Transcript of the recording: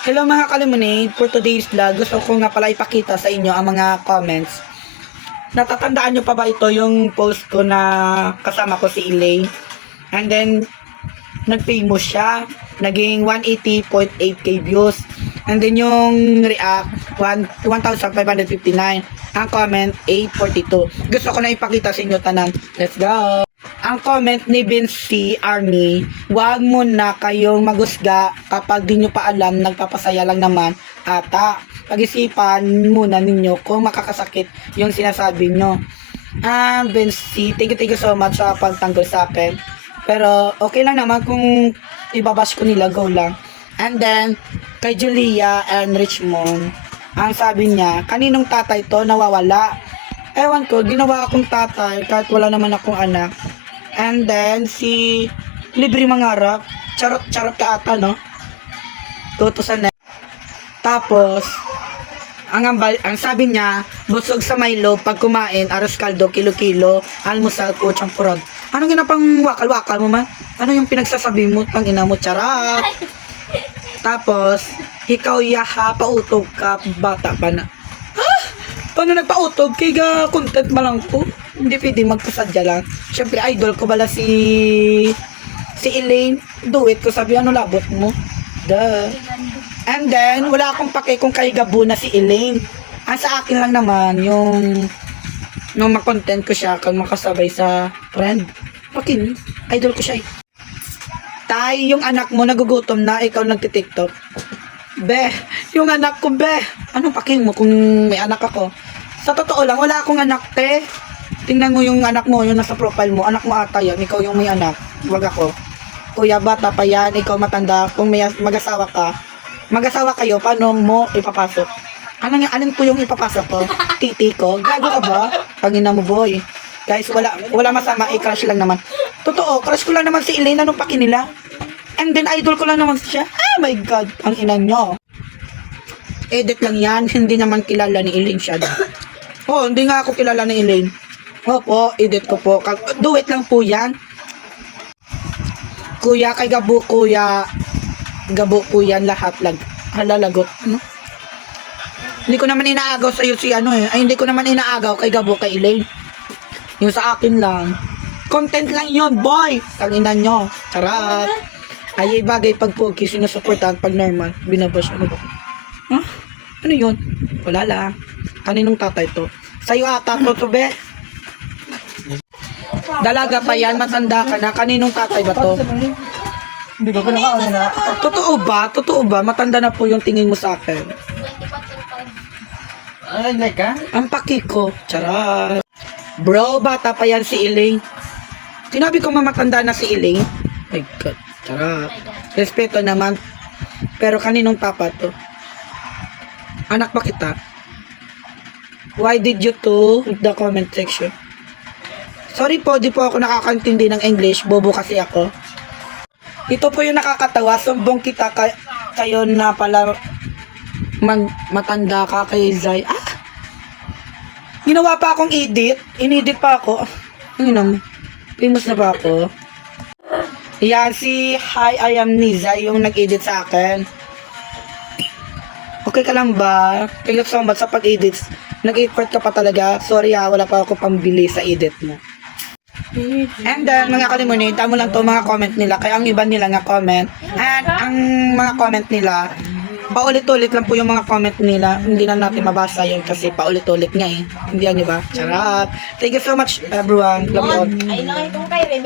Hello mga kalimunid, for today's vlog, gusto ko nga pala ipakita sa inyo ang mga comments. Natatandaan nyo pa ba ito yung post ko na kasama ko si Elaine? And then, nag-famous siya. Naging 180.8k views. And then yung react, 1,559. Ang comment, 842. Gusto ko na ipakita sa inyo tanan. Let's go! Ang comment ni Vinci Army, wag mo na kayong magusga kapag di nyo pa alam, nagpapasaya lang naman ata. Pag-isipan muna ninyo kung makakasakit yung sinasabi nyo. Vinci, thank you so much sa pagtanggol sa akin. Pero okay lang naman kung ibabash ko nila, go lang. And then, kay Julia and Richmond, ang sabi niya, kaninong tatay to nawawala? Ewan ko, ginawa akong tatay kahit wala naman akong anak. And then, si Libre Mangarap, charot ka ata, no? Tutusan na. Tapos, ang sabi niya, busog sa Milo, pag kumain, aros kaldo, kilo-kilo, almusal ko, champurag. Anong ginapang wakal-wakal mo man? Ano yung pinagsasabi mo, pang ina mo, charot? Tapos, ikaw yaha, pautog ka, bata pa na. Paano nagpautog? Kaya content ba lang po? Hindi pwede magkasadya lang. Siyempre, idol ko bala si Elaine. Do it ko. Sabi, ano labot mo? Duh. And then, wala akong pake kung kay Gabo na si Elaine. Ang sa akin lang naman, yung makontent ko siya kung makasabay sa friend. Pakin, idol ko siya eh. Tay, yung anak mo nagugutom na, ikaw nagtitiktok. Be, yung anak ko, be. Anong paking mo kung may anak ako? Sa totoo lang, wala akong anak, te. Tingnan mo yung anak mo, yung nasa profile mo. Anak mo ata yan, ikaw yung may anak. Wag ako. Kuya, bata pa yan, ikaw matanda. Kung may mag-asawa ka, mag-asawa kayo, paano mo ipapasok? Anong po yung ipapasok ko? Titi ko? Gago ka ba? Pagina mo, boy. Guys, wala masama, crush lang naman. Totoo, crush ko lang naman si Elaine, anong pakin nila? And then, idol ko lang naman siya. Oh my God, ang ina nyo. Edit lang yan, hindi naman kilala ni Elaine siya. Oh, hindi nga ako kilala ni Elaine. Opo, edit ko po. Do it lang po yan. Kuya, kay Gabo, kuya. Gabo po yan, lahat halalagot. Ano? Hindi ko naman inaagaw sa'yo si ano eh. Ay, hindi ko naman inaagaw kay Gabo, kay Elaine. Yung sa akin lang. Content lang yon boy. Tanginan nyo. Charot. Ay bagay pag pogi, sinusuportahan pag normal, binabash ano ba? Huh? Ano yun? Wala lang. Kaninong tatay to? Sa'yo ata to be? Dalaga pa yan, matanda ka na. Kaninong tatay ba to? Hindi ko pinakaon na. Totoo ba? Totoo ba? Matanda na po yung tingin mo sa akin. Ay, like ka? Ang paki ko. Charot. Bro, bata pa yan si Elaine. Sinabi ko mamatanda na si Elaine. My God. Charot. Respeto naman. Pero kaninong papa to? Anak ba kita? Why did you to the comment section? Sorry po, di po ako nakakaintindi ng English. Bobo kasi ako. Ito po yung nakakatawa. Sumbong kita kayo na pala matanda ka kay Zay. Ginawa pa akong edit. Inedit pa ako. Ano naman? Famous na ba ako? Yan, si Hi, I am Niza, yung nag-edit sa akin. Okay ka lang ba? Thank you so much sa pag-edit. Nag-effort ka pa talaga. Sorry wala pa ako pambili sa edit mo. And then, mga kalimunid, tamo lang to mga comment nila. Kaya ang iba nila nga comment. And ang mga comment nila, paulit-ulit lang po yung mga comment nila. Hindi na natin mabasa yun kasi paulit-ulit nga eh. Hindi yan, diba? Charot. Thank you so much, everyone. Love you all.